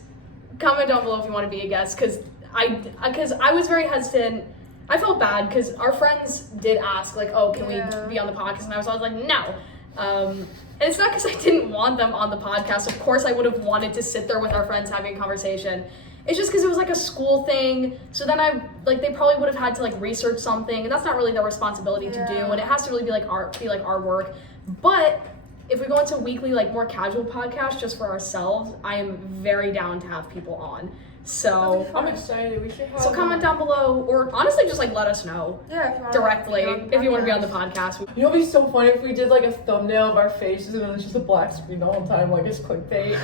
comment down below if you want to be a guest, because I was very hesitant. I felt bad because our friends did ask like, oh, can Yeah. we be on the podcast? And I was always like, no. And it's not because I didn't want them on the podcast. Of course, I would have wanted to sit there with our friends having a conversation. It's just because it was like a school thing. So then they probably would have had to like research something, and that's not really their responsibility to do. Yeah. And it has to really be like our work. But if we go into weekly like more casual podcasts just for ourselves, I am very down to have people on. So I'm excited. We should have. so comment down below, or honestly just like let us know yeah, if you want directly if you want to be on the podcast. podcast. You know, it'd be so funny if we did like a thumbnail of our faces and then it's just a black screen the whole time, like it's clickbait.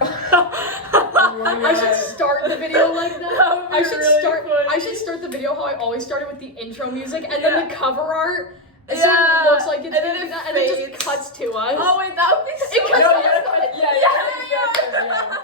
I should start the video like that. That would be I should really start. funny. I should start the video how I always started with the intro music and then Yeah. the cover art. So Yeah. it looks like it's And then gonna be it that, and it fades. just cuts to us. Oh wait, that would be so. It cuts No, to you us. gotta- yeah.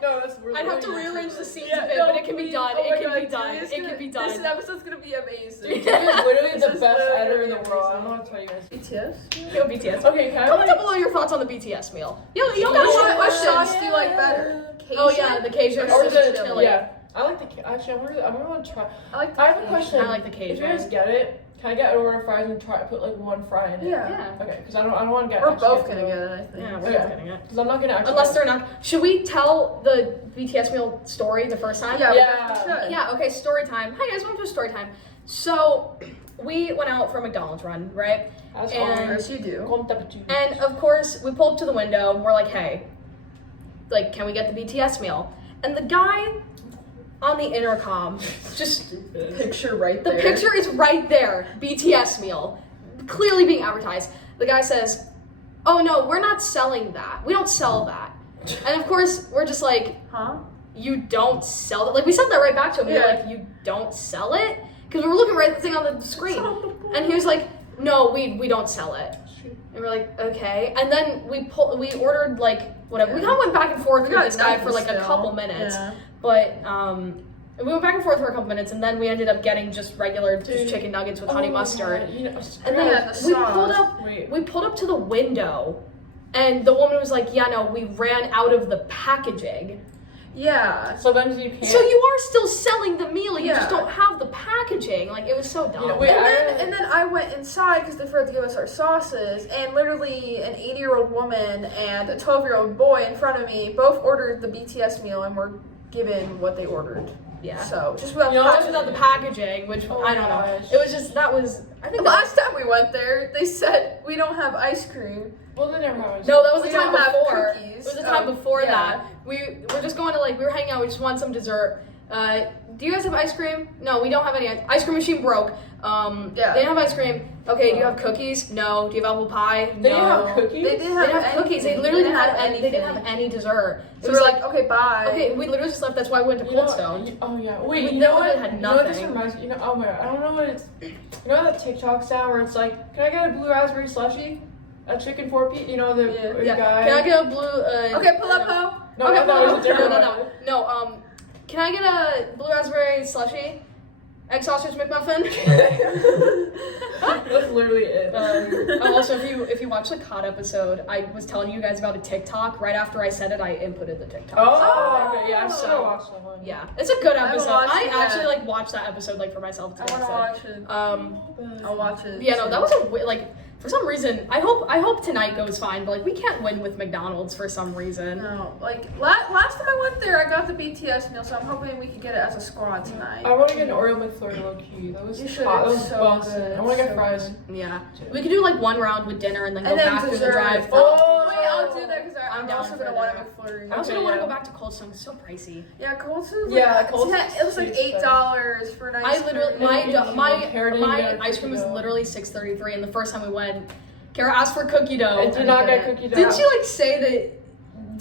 No, that's really. I'd have to rearrange the scenes Yeah, a bit, no, but it can be please. done. Oh my It can God, be done. Julia's It gonna- can be This done. episode's gonna be amazing. Dude, it's literally This the is best literally editor in the amazing. world. I don't know how to tell you guys. BTS. Yo, BTS. Okay, can I? Comment down below your thoughts on the BTS meal. Yo, What got sauce questions. do you like better? Oh yeah, the Cajun Or or the chili. yeah. I like the. Actually, I'm gonna want to try. I like. I have a question. I like the If you guys Cajun. get it, can I get an order of fries and try put like one fry in it? Yeah. Yeah. Okay, because I don't want to get. We're actually both get gonna the- get it, I think. Yeah, we're Okay. just getting it. Because I'm not gonna actually. Unless they're not. Should we tell the BTS meal story the first time? Yeah. Yeah. We should. Yeah, okay, story time. Hi guys, welcome to story time. So, we went out for a McDonald's run, right? As And- Yes, you do. always. And of course, we pull up to the window and we're like, hey, like, can we get the BTS meal? And the guy on the intercom, just, Picture right the there. picture is right there, BTS meal, clearly being advertised. The guy says, oh no, we're not selling that. We don't sell that. And of course, we're just like, Huh? you don't sell it? Like, we said that right back to him. We were Yeah. like, you don't sell it? because we were looking right at the thing on the screen, and he was like, no, we don't sell it. And we're like, okay. And then we ordered like whatever. We kind of went back and forth with this guy for like a couple minutes, but we went back and forth for a couple minutes, and then we ended up getting just regular just chicken nuggets with honey mustard. You know, and then we pulled up to the window, and the woman was like, yeah, no, we ran out of the packaging. Yeah. So then you can't. So you are still selling the meal, you just don't have the packaging. Like, it was so dumb. You know, and then I went inside because they forgot to give us our sauces, and literally an 80-year-old woman and a 12-year-old boy in front of me both ordered the BTS meal and were given what they ordered. Yeah. So just without, without the packaging, which I don't know. It was just I think last time we went there, they said we don't have ice cream. Well, they never have. No, that was the We time don't have before. cookies. It was the time before that. We were just going to we were hanging out. We just wanted some dessert. Do you guys have ice cream? No, we don't have any. Ice cream machine broke. They didn't have ice cream. Okay, do you have cookies? No. Do you have apple pie? No. They didn't have cookies. They didn't have cookies. They literally didn't have any. They didn't have any dessert. So we're like, okay, bye. Okay, we literally just left. That's why we went to Cold Stone. Oh yeah. Wait, We you know what? literally had You know what this nothing. reminds me? Oh my god, I don't know what it's. You know that TikTok sound where it's like, can I get a blue raspberry slushie? A chicken 4-piece? You know the guy. Can I get a blue? Okay, pull up, Ho. No, okay, I thought it was a different No. Can I get a blue raspberry slushie? Egg sausage McMuffin? That's literally it. Also, if you watch the COD episode, I was telling you guys about a TikTok. Right after I said it, I inputted the TikTok. Okay, yeah, I'm So, gonna watch that one. Yeah, it's a good episode. I it actually watched that episode for myself today. I want to watch it. I'll watch it. Yeah, no, that was for some reason, I hope tonight goes fine, but we can't win with McDonald's for some reason. No, last time I went there, I got the BTS meal, so I'm hoping we can get it as a squad tonight. I want to get an Oreo McFlurry low key. That was You should. hot. That was So busted. good. I want to get So fries. Yeah, we could do one round with dinner and then go And then back to the dessert. drive. Oh, Wait, I'll do that because I'm I'm down also for gonna want a that. McFlurry. I also don't Okay, want to yeah. go back to Cold Stone. It's so pricey. Yeah, Cold Stone's Cold Stone's it was like $8 for an ice I literally cream. my ice cream was literally $6.33, and the first time we went, Kara asked for cookie dough. I did not get cookie dough. Didn't she say that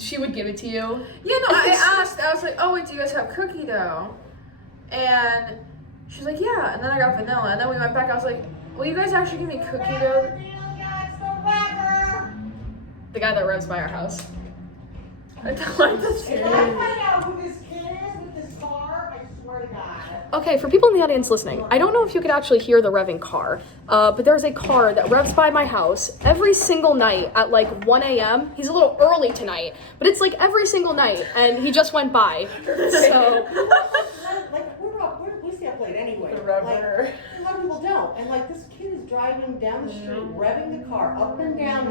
she would give it to you? Yeah, no, I asked. I was like, oh wait, do you guys have cookie dough? And she's like, yeah. And then I got vanilla. And then we went back. I was like, will you guys actually give me cookie dough? The guy that runs by our house. I don't like this. If I find out who this kid is with this car, I swear to God. Okay, for people in the audience listening, I don't know if you could actually hear the revving car, but there's a car that revs by my house every single night at 1 a.m. He's a little early tonight, but it's every single night, and he just went by. So, we stay up late anyway. The rever. A lot of people don't. And this kid is driving down the street, revving the car up and down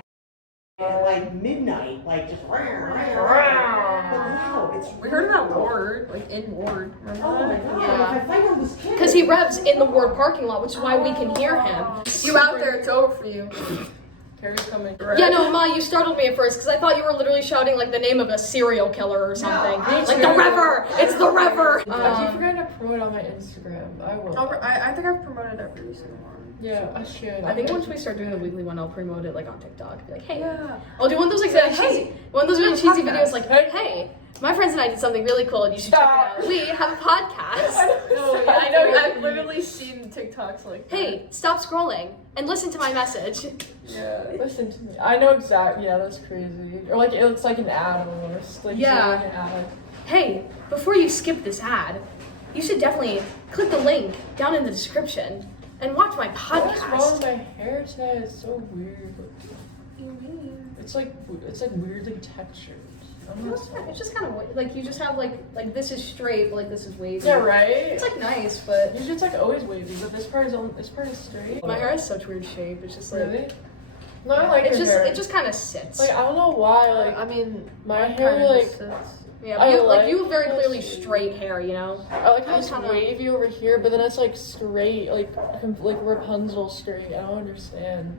at midnight, just but loud. It's We heard about Ward, in Ward. Remember Oh my that? God! Yeah. If I find out this kid, because he revs in the Ward parking lot, which is why we can hear him. You out there, it's over for you. Carrie's coming. Yeah, no, Ma, you startled me at first because I thought you were literally shouting the name of a serial killer or something. The Rever! It's the Rever! I keep forgetting to promote on my Instagram. I will. I think I've promoted every single one. Yeah, I should. I think once we start doing the weekly one, I'll promote it on TikTok. Be hey. Yeah. I'll do one of those Say, really hey, cheesy, one of those really cheesy podcast. videos hey, my friends and I did something really cool and you should check it out. We have a podcast. No, yeah, I know. I've literally seen TikToks like that. Hey, stop scrolling and listen to my message. Yeah, listen to me. I know exactly. Yeah, that's crazy. Or it looks like an ad almost. Yeah. Like an ad. Hey, before you skip this ad, you should definitely click the link down in the description and watch my What's wrong with podcast. my hair today? It's so weird. It's weirdly textured. It's just kind of you just have this is straight, but this is wavy. Yeah, right. It's nice, but Usually it's always wavy, but this part is straight. my hair has such weird shape. It's just Really? No, I like your hair. it just kind of sits. I don't know why. I mean, my mine hair kinda just sits. Yeah, I but you have very like clearly this. straight hair, I like how it's kinda- wavy over here, but then it's straight, like Rapunzel straight. I don't understand.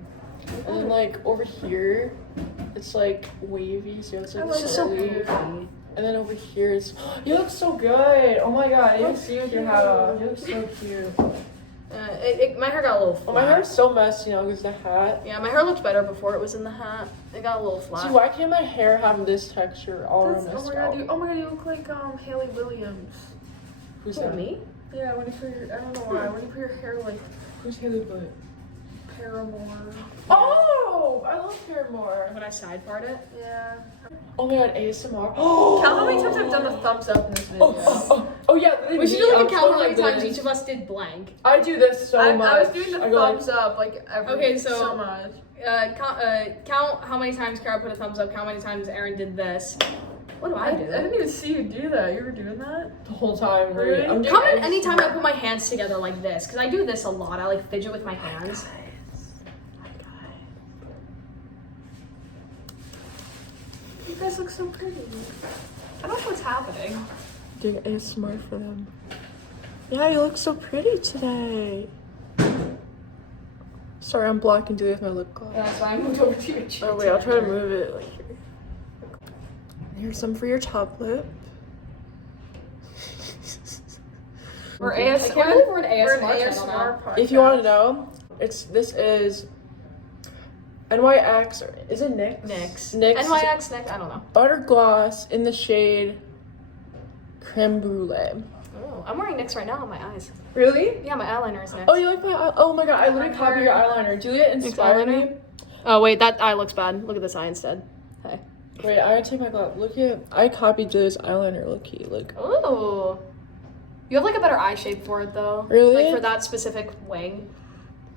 And then over here, it's wavy, so it's I love It's just so curly. pretty. And then over here, it's you look so good. Oh my god, you look so with your hat off. You look so cute. My hair got a little flat. Oh, my hair's so messy now because the hat. Yeah, my hair looked better before it was in the hat. It got a little flat. See, why can't my hair have this texture all around my Oh my scalp? god, you look like Haley Williams. Who's Who, that? me? Yeah, when you put your, I don't know why, when you put your hair like Who's Haley Butt? Paramore. Oh, I love Paramore. When I side part it. Yeah. Oh my god, ASMR. Count how many times I've done the thumbs up in this video. Oh yeah. We should do like a I'm count how like many times this. each of us did blank. I do this so much. I was doing the I go like- thumbs up like every Okay, so- much. Count how many times Kara put a thumbs up, count how many times Aaron did this. What do I do? I didn't even see you do that. You were doing that? the whole time. Really? I'm doing Comment ASMR. anytime I put my hands together like this, because I do this a lot. I like fidget with my hands. You guys look so pretty. I don't know what's happening. Doing ASMR for them. Yeah, you look so pretty today. Sorry, I'm blocking Julia with my lip gloss. That's why I moved over to your chin. Oh wait, I'll try to move it like here. Here's some for your top lip. We're I can't believe we're an ASMR channel now. podcast. If you want to know, this is NYX, or is it NYX? NYX. NYX. NYX, NYX, I don't know. Butter gloss in the shade creme brulee. Oh, I'm wearing NYX right now on my eyes. Really? Yeah, my eyeliner is NYX. Oh, you like my? Oh my god, I literally copied your eyeliner. Julia inspired me. Oh, wait, that eye looks bad. Look at this eye instead. Hey. Wait, I gotta take my glass. Look at, I copied Julia's eyeliner. Look-y, look. Ooh. You have like a better eye shape for it though. Really? Like for that specific wing.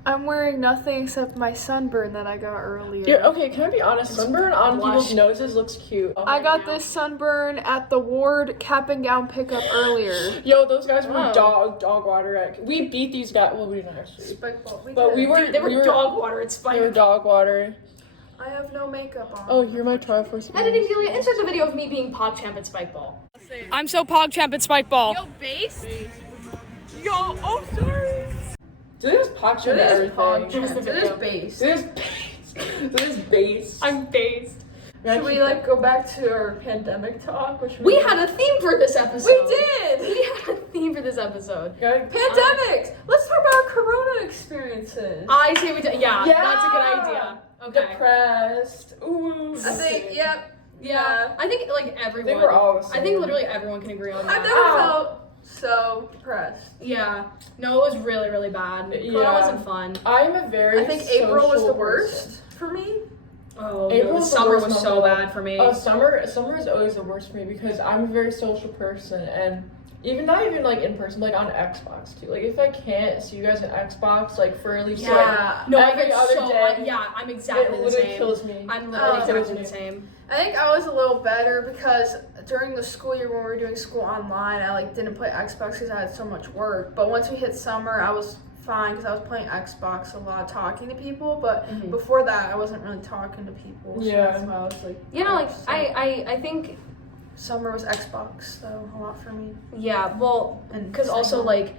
I'm wearing nothing except my sunburn that I got earlier. Yeah, okay, can I be honest? Sunburn on blush. people's noses looks cute. I got this sunburn at the Ward cap and gown pickup earlier. Yo, those guys were Wow. dog water. We beat these guys. Well, we didn't actually. Spikeball. But we were. Dude, they were we were dog water. It's They were fine. dog water. I have no makeup on. Oh, you're my Triforce. Editing Julia, insert a video of me being PogChamp at Spikeball. I'm so PogChamp at Spikeball. Yo, base? Yo, oh sorry. Julia's pocked It is everything. pog. Here's the It is video. base. Julia's base. Julia's base. I'm based. Should we like go back to our pandemic talk? Which We had a theme for this episode. We did. We had a theme for this episode. Pandemics. Let's talk about our Corona experiences. I say we do. Yeah, Yeah. that's a good idea. Okay. Depressed. Ooh. I think. Yep. Yeah. I think like everyone. we're all the I think same. literally everyone can agree on that. I've never felt so depressed. Yeah. No, it was really, really bad. Yeah. Corona wasn't fun. I'm a very. I think April was the social worst person. for me. Oh, April no, was the summer worst was month so of all. bad for me. Summer is always the worst for me because I'm a very social person, and not even like in person, like on Xbox too. Like if I can't see you guys on Xbox, like for at least like No, I every get other so. day, yeah, I'm it exactly the literally same. kills me. I'm literally Oh. exactly the same. I think I was a little better because during the school year when we were doing school online, I like didn't play Xbox because I had so much work. But once we hit summer, I was fine because I was playing Xbox a lot, talking to people. But Mhm. before that, I wasn't really talking to people. So Yeah. that's why I was like, You know, like so I think summer was Xbox, so a lot for me. yeah. Well, And because also same. like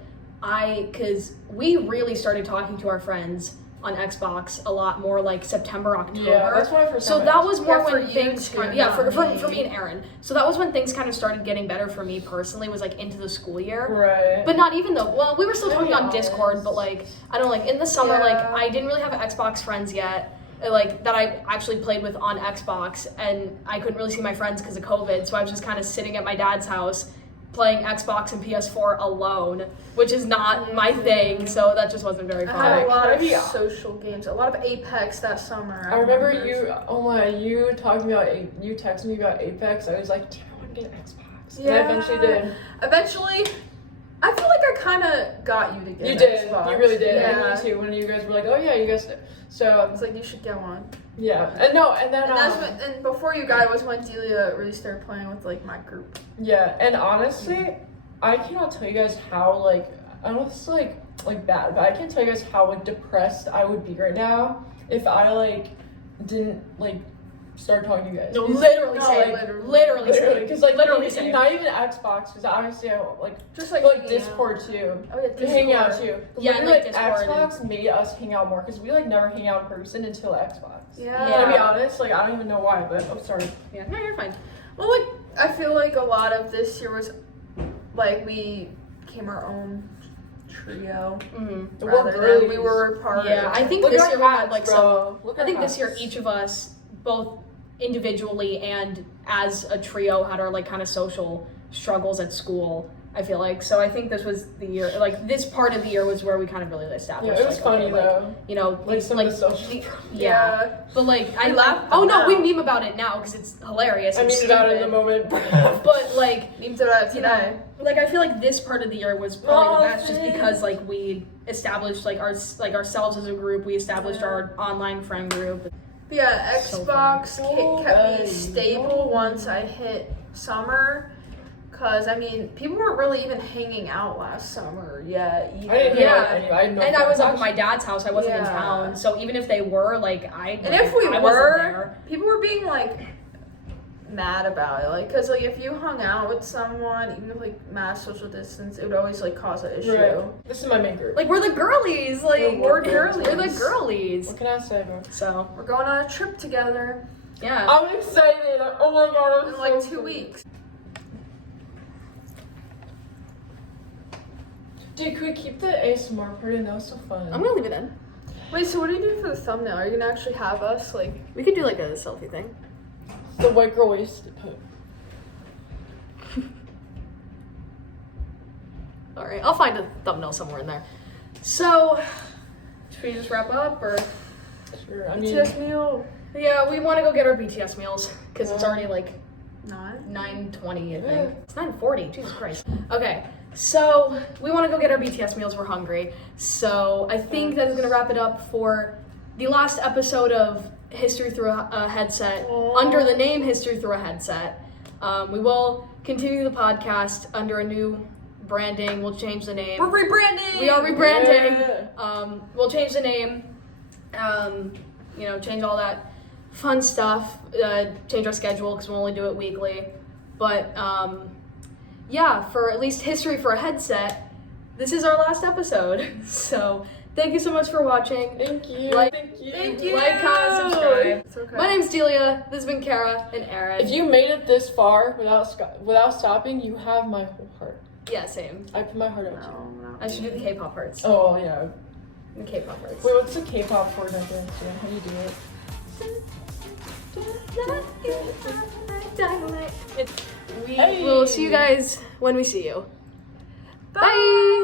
because we really started talking to our friends on Xbox a lot more like September, October. Yeah, that's when I first. So got that it. was more Yeah, for when you things too, kind of, yeah, not for me. me and Aaron. So that was when things kind of started getting better for me personally, was like into the school year. Right. But not even though, well, we were still To talking be on Discord, honest. but like, I don't know, like in the summer, like Yeah. I didn't really have Xbox friends yet, like that I actually played with on Xbox, and I couldn't really see my friends because of COVID, so I was just kind of sitting at my dad's house playing Xbox and PS4 alone, which is not my thing, so that just wasn't very I fun. had a lot of Yeah. social games, a lot of Apex that summer. I remember you. Oh my! You talking about you texted me about Apex. I was like, do I want to get an Xbox? And I eventually did. Eventually, I feel like I kind of got you to get You an did. Xbox. You really did. Yeah. And me too. When you guys were like, oh yeah, you guys. Did. I So was like, you should get one. yeah, and no, and then And that's when, and before you got it was when Delia really started playing with like my group. yeah, and honestly, I cannot tell you guys how like I don't know if it's like bad, but I can't tell you guys how like depressed I would be right now if I like didn't like start talking to you guys. No, literally No, same. literally. Literally same. because like literally even, same. not even Xbox, because obviously I don't, like Just like, like hanging Discord out. too. Oh yeah, To hang out Discord. too. Yeah, Literally, like Discord Xbox made us hang out more because we like never hang out in person until Xbox. Yeah. Yeah. To be honest, like I don't even know why, but oh sorry. Yeah, no, you're fine. Well, like I feel like a lot of this year was like we became our own trio Mm-hmm. rather than we were part Yeah, of. I think Look this at year we our had hats, like bro. Look I at think our this year hats. each of us, both individually and as a trio, had our like kind of social struggles at school. I feel like. So I think this was the year, like this part of the year was where we kind of really established. Yeah, it was like, funny okay, like, though. you know, Like some of the social. yeah. But like I We laugh Oh no, now. we meme about it now because it's hilarious. I and memed it out in the stupid. moment. But like Memes about it you know, today. like I feel like this part of the year was probably the Oh, best just thanks. because like we established like ourselves as a group. We established our online friend group. But yeah, So Xbox kept me funny. stable once I hit summer. Cause I mean, people weren't really even hanging out last summer yet. Either. I didn't Yeah. know anyway. I had no And I was up at friends. my dad's house. I wasn't in Yeah. town, so even if they were, like And if we I wasn't were, there. people were being like mad about it. Like, cause like if you hung out with someone, even with like mass social distance, it would always like cause an issue. Right. This is my main group. Like we're the girlies. Like We're girlies. We're the girlies. What can I say, bro? So We're going on a trip together yeah. I'm excited. Oh my god, I'm in so like 2 excited. weeks. Dude, could we keep the ASMR part in? That was so fun. I'm gonna leave it in. Wait, so what are you doing for the thumbnail? Are you gonna actually have us like? We could do like a selfie thing. The white girl wasted put. All right, I'll find a thumbnail somewhere in there. So, should we just wrap up or? Sure. I mean, BTS meal. Yeah, we want to go get our BTS meals because it's Yeah. already like 9. 9:20, I think. Yeah. It's 9:40. Jesus Christ. Okay, so we want to go get our BTS meals. We're hungry. So I think that is going to wrap it up for the last episode of History Through a Headset under the name History Through a Headset. We will continue the podcast under a new branding. We'll change the name. We're rebranding. We are rebranding. Yeah. We'll change the name. You know, change all that fun stuff. Change our schedule because we'll only do it weekly. But yeah, for at least History for a Headset, this is our last episode. So thank you so much for watching. Thank you. Like- Thank you. Thank you. Like, comment, subscribe. It's okay. My name's Delia. This has been Kara and Aaron. If you made it this far without stopping, you have my whole heart. Yeah, same. I put my heart out to you. No. I should do the K-pop hearts. Oh yeah. The K-pop hearts. Wait, what's the K-pop word I dance to? How do you do it? We Hey. will see you guys when we see you. Bye. Bye.